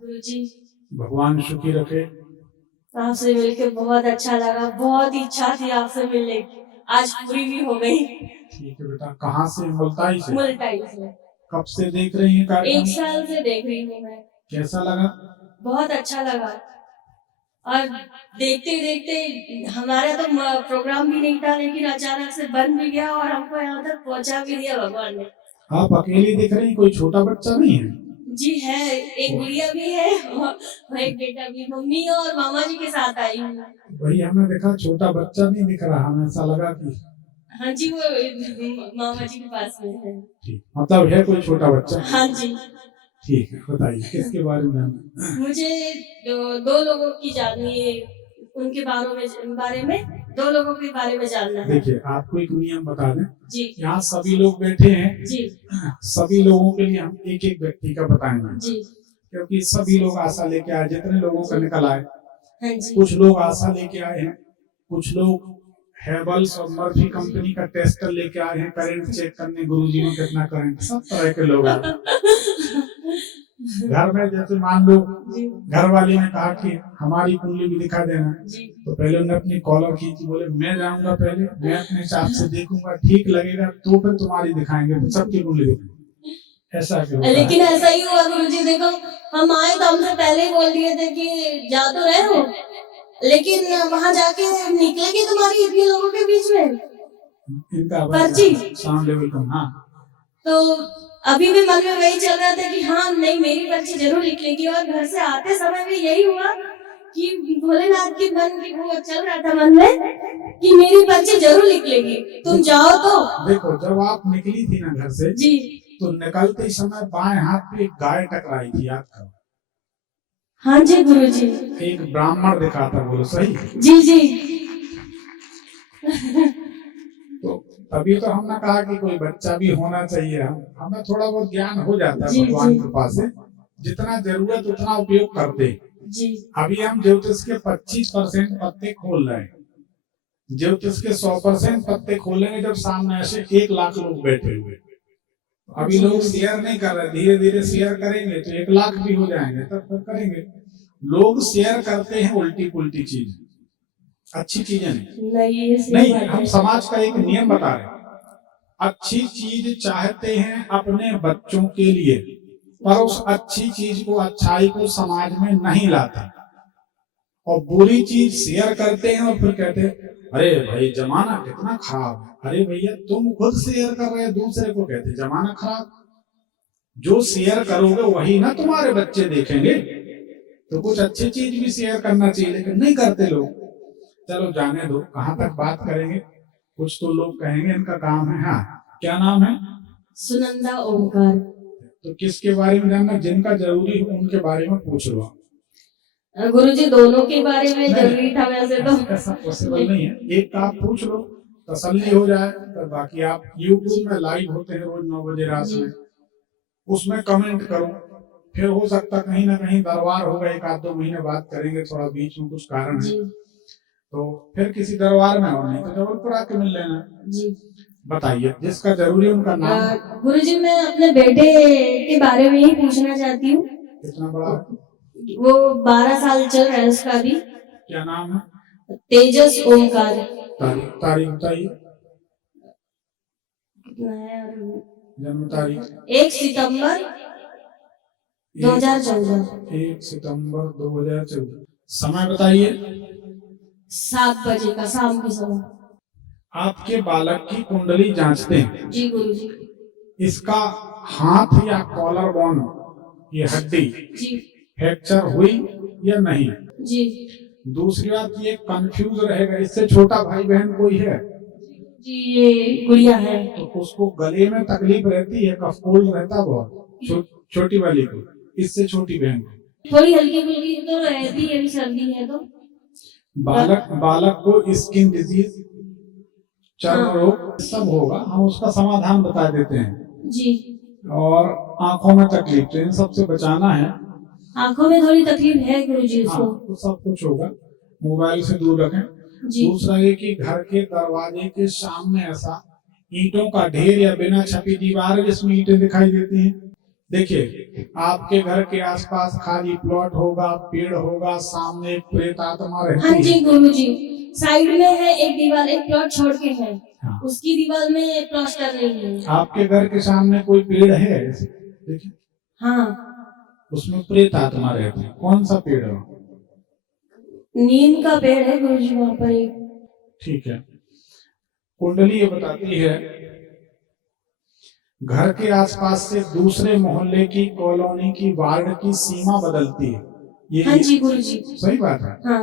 गुरुजी। भगवान सुखी रखे। आपसे मिलके बहुत अच्छा लगा, बहुत इच्छा थी आपसे मिलने की, आज पूरी भी हो गई। ठीक है बेटा, कहाँ से? मुल्ताई से? मुल्ताई से। कब से देख रही हैं कार्यक्रम? 1 साल से देख रही हूँ मैं। कैसा लगा? बहुत अच्छा लगा। और देखते देखते हमारा तो प्रोग्राम भी नहीं था, लेकिन अचानक से बन भी गया और हमको यहाँ तक पहुँचा भी दिया भगवान ने। आप अकेली दिख रही, कोई छोटा बच्चा नहीं है? जी है, एक गुड़िया भी है और एक बेटा भी। मम्मी और मामा जी के साथ आई हूँ। वही हमने देखा, छोटा बच्चा नहीं दिख रहा, हमें ऐसा लगा कि हाँ जी, वो मामा जी के पास में है। ठीक, मतलब है कोई छोटा बच्चा? हाँ जी। ठीक है, बताइए किसके बारे में? मुझे दो लोगों की जाननी है, उनके बारे में 2 लोगों के बारे में जानना है। देखिए, आपको एक नियम बता दें जी। यहाँ सभी लोग बैठे हैं जी। सभी लोगों के लिए हम एक एक व्यक्ति का बताएंगे जी। क्योंकि सभी लोग आशा लेके आए, जितने लोगों का निकल आए। हाँ जी। कुछ लोग आशा लेके आए हैं, कुछ लोग हेवल्स और मर्फी कंपनी का टेस्टर लेके आए हैं करंट चेक करने, गुरुजी में कितना करंट, सब तरह के लोग आए। घर में जैसे मान लो घर वाले ने कहा कि हमारी कुंडली भी दिखा देना, तो पहले उन्होंने अपनी कॉलर खींची, बोले मैं जाऊंगा पहले, मैं अपने हिसाब से देखूंगा, ठीक लगेगा तो फिर तुम्हारी दिखाएंगे, तो सबकी कुंडली दिखाएंगे। ऐसा क्यों? लेकिन ऐसा ही हुआ गुरुजी। देखो, हम आए तो हमसे पहले ही बोल दिए थे कि जा तो रहे हो, लेकिन वहाँ जाके निकलेगी तुम्हारी इतने लोगों के बीच में इनका पर्ची, साउंड लेवल कम। हाँ, तो अभी भी मन में वही चल रहा था कि हाँ नहीं, मेरी पर्ची जरूर निकलेगी। और घर से आते समय भी यही हुआ कि भोलेनाथ के मन की वो चल रहा था मन में कि मेरी पर्ची जरूर निकलेगी, तुम जाओ। तो देखो, जब आप निकली थी ना घर से जी, तो निकलते समय बाएं हाथ पे एक गाय टकराई थी, याद करो। हाँ जी गुरुजी। एक ब्राह्मण दिखा था, बोलो सही? जी जी। तो तभी तो हमने कहा कि कोई बच्चा भी होना चाहिए, हमें थोड़ा बहुत ज्ञान हो जाता है भगवान की कृपा से, जितना जरूरत उतना उपयोग करते जी। अभी हम ज्योतिष के 25% पत्ते खोल रहे हैं, ज्योतिष के 100% पत्ते खोलेंगे जब सामने ऐसे 1 लाख लोग बैठे हुए। अभी लोग शेयर नहीं कर रहे, धीरे धीरे शेयर करेंगे तो 1 लाख भी हो जाएंगे, तब फिर करेंगे। लोग शेयर करते हैं उल्टी पुल्टी चीज, अच्छी चीजें नहीं। हम समाज का एक नियम बता रहे हैं, अच्छी चीज चाहते हैं अपने बच्चों के लिए, पर उस अच्छी चीज को, अच्छाई को समाज में नहीं लाते, और बुरी चीज शेयर करते हैं और फिर कहते हैं अरे भाई जमाना कितना खराब है। अरे भैया, तुम खुद शेयर कर रहे हो, दूसरे को कहते जमाना खराब। जो शेयर करोगे वही ना तुम्हारे बच्चे देखेंगे, तो कुछ अच्छी चीज भी शेयर करना चाहिए, लेकिन नहीं करते लोग। चलो जाने दो, कहाँ तक बात करेंगे, कुछ तो लोग कहेंगे इनका काम है। हाँ, क्या नाम है? सुनंदा ओमकार। तो किसके बारे में जानना? जिनका जरूरी हो उनके बारे में पूछ लो। गुरुजी, दोनों के बारे में जरूरी था वैसे तो। ऐसा पॉसिबल नहीं है, एक का आप पूछ लो, तसल्ली हो जाए, तो बाकी आप YouTube में लाइव होते हैं रोज 9 बजे रात में, उसमें कमेंट करो, फिर हो सकता कहीं ना कहीं दरबार होगा, 1-2 महीने बात करेंगे, थोड़ा बीच में कुछ कारण है तो फिर किसी दरबार में हो, नहीं तो जबलपुर आके मिल लेना जी। बताइए जिसका जरूरी है उनका नाम। गुरुजी, मैं अपने बेटे के बारे में ही पूछना चाहती हूँ। कितना बड़ा है? वो 12 साल चल रहा है उसका भी। क्या नाम है? तेजस ओमकार। तारीख बताइए। जन्म तारीख? 1 सितंबर 2014। 1 सितंबर 2014। समय बताइए। 7 बजे का, शाम के समय। आपके बालक की कुंडली जांचते हैं जी गुरुजी। इसका हाथ या कॉलर बोन, ये हड्डी जी फ्रैक्चर हुई या नहीं जी। दूसरी बात, ये कंफ्यूज रहेगा, इससे छोटा भाई बहन कोई है जी? ये गुड़िया है। तो उसको गले में तकलीफ रहती है, कफ कोल्ड रहता बहुत, छोटी वाली को, इससे छोटी बहन को थोड़ी हल्की फुल्की तो रहती है, सर्दी है तो। बालक को स्किन डिजीज, चर्म रोग सब होगा, हम उसका समाधान बता देते हैं जी। और आंखों में तकलीफ, तो इन सबसे बचाना है। आंखों में थोड़ी तकलीफ है गुरुजी उसको। तो सब कुछ होगा, मोबाइल से दूर रखें जी। दूसरा ये कि घर के दरवाजे के सामने ऐसा ईंटों का ढेर या बिना छपी दीवार जिसमें ईंटें दिखाई देती हैं, देखिए, आपके घर के आसपास खाली प्लॉट होगा, पेड़ होगा, सामने एक प्रेत आत्मा रहती हाँ है। जी गुरुजी, साइड में है एक दीवार, एक प्लॉट छोड़ के है, हाँ। उसकी दीवार में प्लास्टर नहीं है। आपके घर के सामने कोई पेड़ है? देखिए, हाँ, उसमें प्रेत आत्मा रहती है। कौन सा पेड़ है? नीम का पेड़ है गुरुजी वहाँ पर एक। ठीक है। कुंडली ये बताती है, घर के आसपास से दूसरे मोहल्ले की, कॉलोनी की, वार्ड की सीमा बदलती है। ये हाँ जी गुरुजी, सही बात है। हाँ।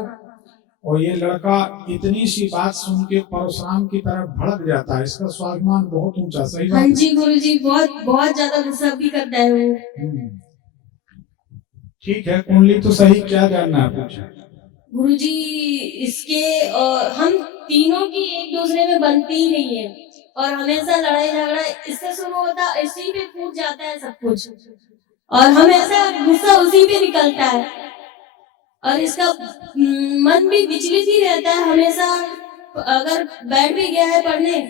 और ये लड़का इतनी सी बात सुन के परशुराम की तरफ भड़क जाता है। इसका स्वाभिमान बहुत ऊंचा। सही बात हाँ जी गुरुजी, बहुत बहुत ज्यादा गुस्सा भी करता है वो। ठीक है, कुंडली तो सही, क्या जानना है पूछा? गुरुजी, इसके हम तीनों की एक दूसरे में बनती ही नहीं है, और हमेशा लड़ाई झगड़ा इससे शुरू होता, इसी पे फूट जाता है सब कुछ, और हमेशा गुस्सा उसी पे निकलता है, और इसका मन भी विचलित ही रहता है हमेशा। अगर बैठ भी गया है पढ़ने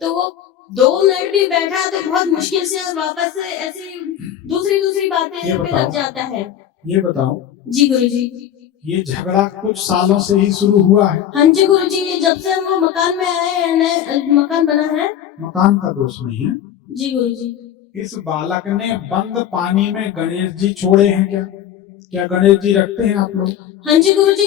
तो वो 2 मिनट भी बैठा तो बहुत मुश्किल से, और वापस से ऐसी दूसरी बातें पे लग जाता है। ये बताओ जी गुरुजी, ये झगड़ा कुछ सालों से ही शुरू हुआ है? हाँ जी गुरुजी, ये जब से हम वो मकान में आए हैं, मकान बना है। मकान का दोष नहीं है। जी गुरुजी। इस बालक ने बंद पानी में गणेश जी छोड़े हैं क्या? क्या गणेश जी रखते हैं आप लोग? हाँ जी गुरुजी,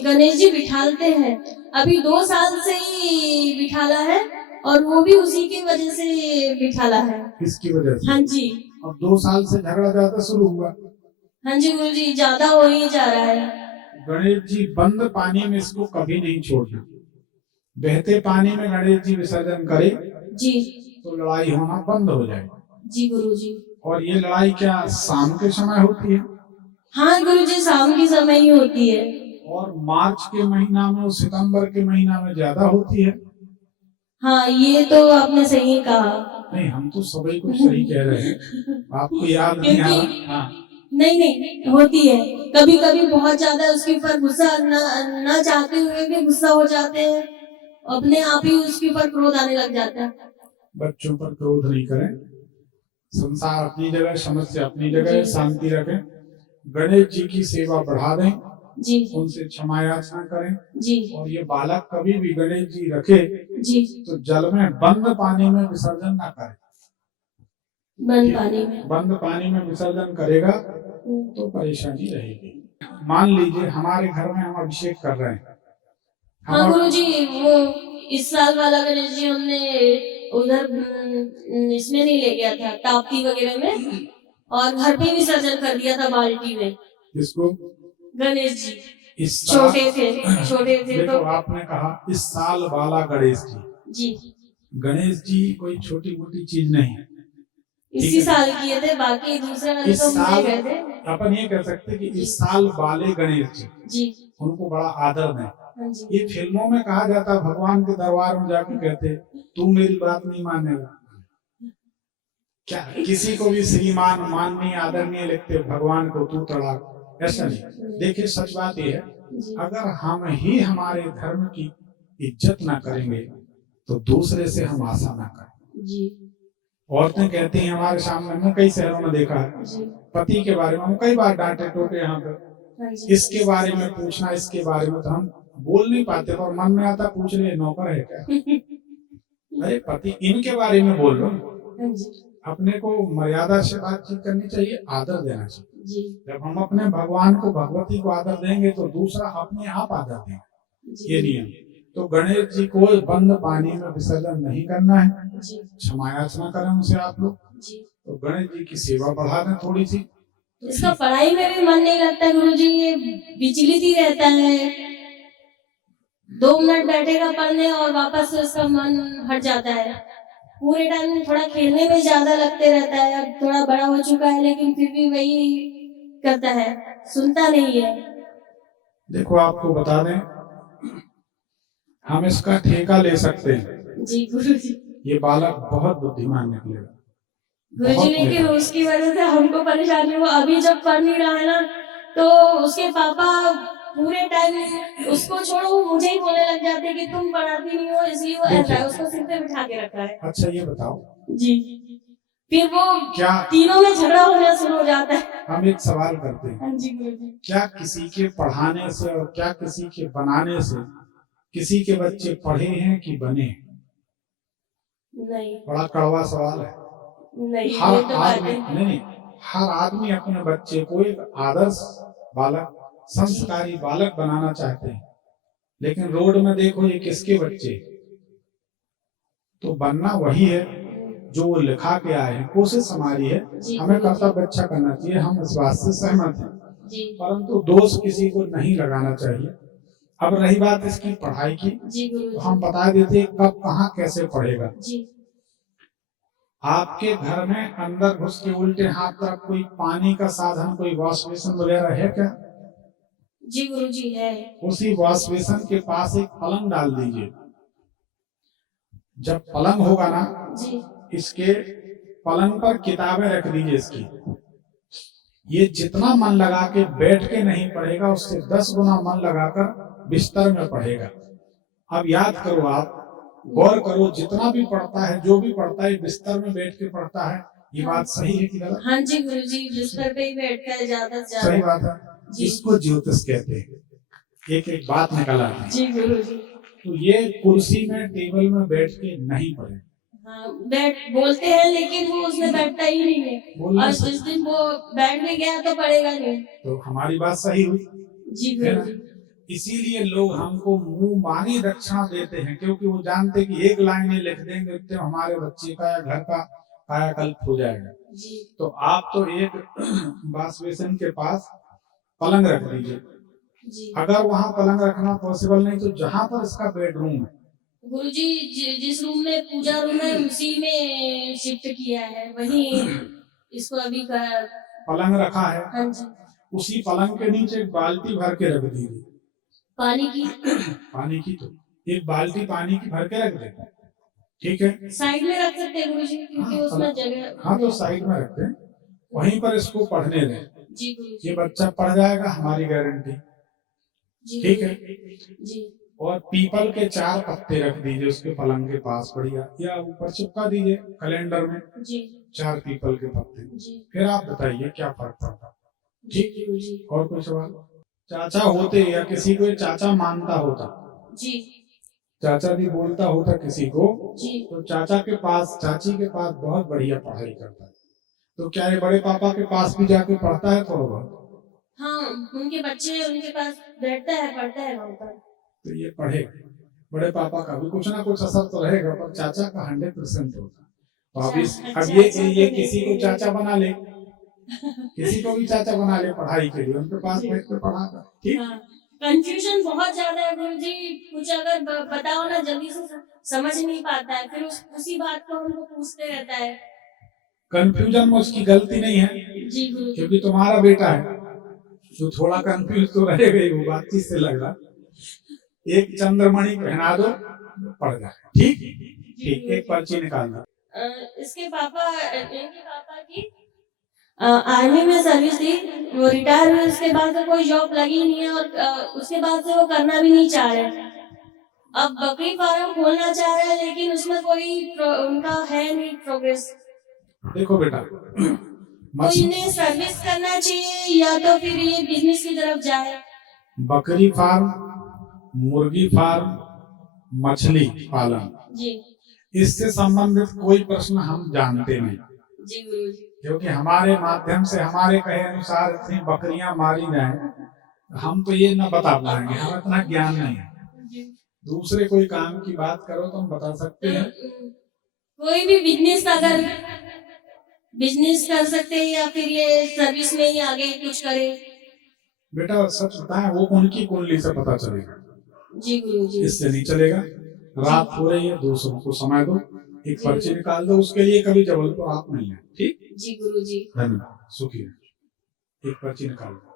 गणेश जी बिठालते हैं, अभी 2 साल से ही बिठाला है, और वो भी उसी की वजह से बिठाला है। किसकी वजह से? हाँ जी। और 2 साल से झगड़ा ज्यादा शुरू हुआ? हाँ जी गुरुजी, ज्यादा हो ही जा रहा है। गणेश जी बंद पानी में इसको कभी नहीं छोड़ना। बहते पानी में गणेश जी विसर्जन करे जी, तो लड़ाई होना बंद हो जाए। जी गुरुजी। और ये लड़ाई क्या शाम के समय होती है? हाँ गुरुजी, शाम के समय ही होती है। और मार्च के महीना में और सितंबर के महीना में ज्यादा होती है। हाँ, ये तो आपने सही कहा। नहीं, हम तो सभी कुछ सही कह रहे हैं, आपको याद नहीं आ रहा? हाँ। नहीं होती है, कभी कभी बहुत ज्यादा उसके ऊपर गुस्सा, न चाहते हुए भी गुस्सा हो जाते हैं, अपने आप ही उसके ऊपर क्रोध आने लग जाता है। बच्चों पर क्रोध नहीं करें, संसार अपनी जगह, समस्या अपनी जगह, शांति रखें। गणेश जी की सेवा बढ़ा दें जी, उनसे क्षमा याचना करें जी। और ये बालक कभी भी गणेश जी रखे जी, तो जल में बंद पानी में विसर्जन ना करे। बंद पानी में विसर्जन करेगा तो परेशानी रहेगी। मान लीजिए हमारे घर में हम अभिषेक कर रहे हैं। हाँ गुरुजी, वो इस साल वाला गणेश जी हमने उधर इसमें नहीं ले गया था, ताप्ती वगैरह में, और घर पे विसर्जन कर दिया था बाल्टी में। इसको गणेश जी छोटे थे तो आपने कहा इस साल वाला गणेश जी। गणेश जी कोई छोटी मोटी चीज नहीं है। इसी साल किए थे, बाकी दूसरे वाले तो हम गए थे। अपन ये कह सकते कि इस साल वाले गणेश जी उनको बड़ा आदर दें। ये फिल्मों में कहा जाता, भगवान के दरबार में जाकर कहते तू मेरी बात नहीं मानेगा क्या? किसी को भी श्रीमान, माननीय, आदरणीय लिखते, भगवान को तू तड़ाक, ऐसा नहीं। देखिए सच बात यह है, अगर हम ही हमारे धर्म की इज्जत ना करेंगे तो दूसरे से हम आशा ना करें जी। औरतें कहती हैं हमारे सामने, मैं कई शहरों में देखा है, पति के बारे में हम कई बार डांटे टोटे, यहाँ पे इसके बारे में पूछना, इसके बारे में तो हम बोल नहीं पाते, और मन में आता पूछ ले नौकर है क्या? अरे पति, इनके बारे में बोल लो। अपने को मर्यादा से बातचीत करनी चाहिए, आदर देना चाहिए। जब हम अपने भगवान को, भगवती को आदर देंगे तो दूसरा अपने आप आदर देंगे। ये नियम। तो गणेश जी को बंद पानी में विसर्जन नहीं करना है, क्षमा याचना करें उनसे आप लोग। तो गणेश जी की सेवा बढ़ा दें थोड़ी सी। इसका पढ़ाई में भी मन नहीं लगता गुरुजी, ये विचलित ही रहता है, 2 मिनट बैठेगा पढ़ने और वापस से उसका मन हट जाता है। पूरे टाइम थोड़ा खेलने में ज्यादा लगते रहता है। अब थोड़ा बड़ा हो चुका है लेकिन फिर भी वही करता है, सुनता नहीं है। देखो आपको बता दें, हम इसका ठेका ले सकते हैं। जी गुरुजी। ये बालक बहुत बुद्धिमान निकलेगा गुरुजी, लेकिन उसकी वजह से हमको परेशानी हो। अभी जब पढ़ नहीं रहा है ना, तो उसके पापा पूरे टाइम उसको छोड़ो मुझे ही बोलने लग जाते कि तुम पढ़ाती नहीं हो, इसलिए वो ऐसा है, उसको सिर पे बिठा के रखा है। अच्छा ये बताओ जी, फिर वो क्या तीनों में झगड़ा होना शुरू हो जाता है। हम एक सवाल करते हैं, हाँ जी गुरुजी। क्या किसी के पढ़ाने से और क्या किसी के बनाने से किसी के बच्चे पढ़े हैं कि बने? नहीं बड़ा कड़वा सवाल है। नहीं, हर ये तो बात आदमी है। नहीं, हर आदमी अपने बच्चे को एक आदर्श बालक, संस्कारी बालक बनाना चाहते हैं, लेकिन रोड में देखो ये किसके बच्चे? तो बनना वही है जो वो लिखा के आए हैं। कोशिश हमारी है, हमें कर्तव्य अच्छा करना चाहिए, हम इस बात से सहमत हैं, परंतु दोष किसी को नहीं लगाना चाहिए। अब रही बात इसकी पढ़ाई की, तो हम बता देते कब कहाँ कैसे पढ़ेगा। आपके घर में अंदर घुस के उल्टे हाथ तरफ कोई पानी का साधन, कोई वॉश बेसिन वगैरह है क्या? जी गुरुजी है। उसी वॉश बेसिन के पास एक पलंग डाल दीजिए। जब पलंग होगा ना जी, इसके पलंग पर किताबें रख दीजिए इसकी। ये जितना मन लगा के बैठ के नहीं पढ़ेगा, उससे 10 गुना मन लगाकर बिस्तर में पढ़ेगा। अब याद करो, आप गौर करो, जितना भी पढ़ता है, जो भी पढ़ता है, बिस्तर में बैठ के पढ़ता है। ये बात सही है कि गलत? हाँ जी गुरुजी, बिस्तर पे ही बैठता है ज्यादा से ज्यादा। सही बात है। इसको ज्योतिष कहते हैं। एक एक बात निकल आती है। जी गुरुजी। तो ये कुर्सी में, टेबल में बैठ के नहीं पढ़े। हाँ, बैठ बोलते हैं लेकिन वो उसमें बैठता ही नहीं है, और जिस दिन वो बैठने गया तो पढ़ेगा नहीं। तो हमारी बात सही हुई। जी गुरुजी। इसीलिए लोग हमको मुंह मांगी दक्षिणा देते हैं, क्योंकि वो जानते कि एक लाइन लिख देंगे तो हमारे बच्चे का या घर का कायाकल्प हो जाएगा। जी। तो आप तो एक वॉश बेसिन के पास पलंग रख दीजिए। अगर वहाँ पलंग रखना पॉसिबल नहीं, तो जहाँ पर इसका बेडरूम है, गुरुजी जिस रूम में पूजा रूम है उसी में शिफ्ट किया है, वही इसको अभी का पलंग रखा है। हाँ जी। उसी पलंग के नीचे एक बाल्टी भर के रख दीजिए पानी की। तो एक बाल्टी पानी की भर के रख देते, ठीक है? साइड में रख सकते हैं गुरुजी, क्योंकि उसमें जगह। हाँ, तो साइड में रखते हैं, वहीं पर इसको पढ़ने दें। जी गुरुजी। ये बच्चा पढ़ जाएगा, हमारी गारंटी, ठीक है? जी। और पीपल के 4 पत्ते रख दीजिए उसके पलंग के पास, बढ़िया, या ऊपर चिपका दीजिए कैलेंडर में। जी। 4 पीपल के पत्ते। जी। फिर आप बताइए क्या फर्क पड़ता? ठीक। जी। और कोई सवाल? चाचा होते या किसी को चाचा मानता होता, जी, चाचा भी बोलता होता किसी को, जी, तो चाचा के पास, चाची के पास बहुत बढ़िया पढ़ाई करता है, तो क्या ये बड़े पापा के पास भी जाके पढ़ता है थोड़ा बहुत? हाँ, उनके बच्चे उनके पास बैठता है, पढ़ता है वहाँ पर। तो ये पढ़ेगा, बड़े पापा का भी कुछ ना कुछ असर तो रहेगा, पर चाचा का 100% होता। तो अब ये किसी को चाचा बना ले, किसी को भी चाचा बना ले पढ़ाई के लिए, उनके पास बैठ कर पढ़ा कर, ठीक? कंफ्यूजन बहुत ज्यादा है गुरुजी, कुछ अगर बताओ ना जल्दी से समझ नहीं पाता है, फिर उसी बात को हमको पूछते रहता है। कंफ्यूजन में उसकी गलती नहीं है जी गुरुजी, क्योंकि तुम्हारा बेटा है, तो थोड़ा कंफ्यूज तो रहेगा ही, वो बातचीत से लग रहा। एक चंद्रमणि पहना दो, पढ़ जाए, ठीक? ठीक, एक पर्ची निकाल दो। इनके पापा की आर्मी में सर्विस थी, वो रिटायर हुए, उसके बाद तो कोई जॉब लगी नहीं है, और उसके बाद से वो करना भी नहीं चाह रहे। अब बकरी फार्म खोलना चाह रहे हैं, लेकिन उसमें कोई उनका है नहीं प्रोग्रेस। देखो बेटा, तो इन्हें सर्विस करना चाहिए या तो फिर ये बिजनेस की तरफ जाए। बकरी फार्म, मुर्गी फार्म, मछली पालन, जी, इससे संबंधित कोई प्रश्न हम जानते नहीं। जी गुरुजी, क्योंकि हमारे माध्यम से, हमारे कहे अनुसार इतनी बकरियां मारी जाए, हम तो ये न बता पाएंगे, हमें इतना ज्ञान नहीं है। दूसरे कोई काम की बात करो तो हम बता सकते हैं। कोई भी बिजनेस अगर बिजनेस कर सकते हैं या फिर ये सर्विस में ही आगे कुछ करे। बेटा सच बताएं, वो उनकी कुंडली से पता चलेगा। जी गुरुजी, इससे नहीं चलेगा। रात हो रही है, दूसरों को समय दो, एक पर्ची निकाल दो, उसके लिए कभी जबलपुर आप नहीं है, ठीक? जी गुरुजी, धन्यवाद, सुखी है। एक पर्ची निकाल दो।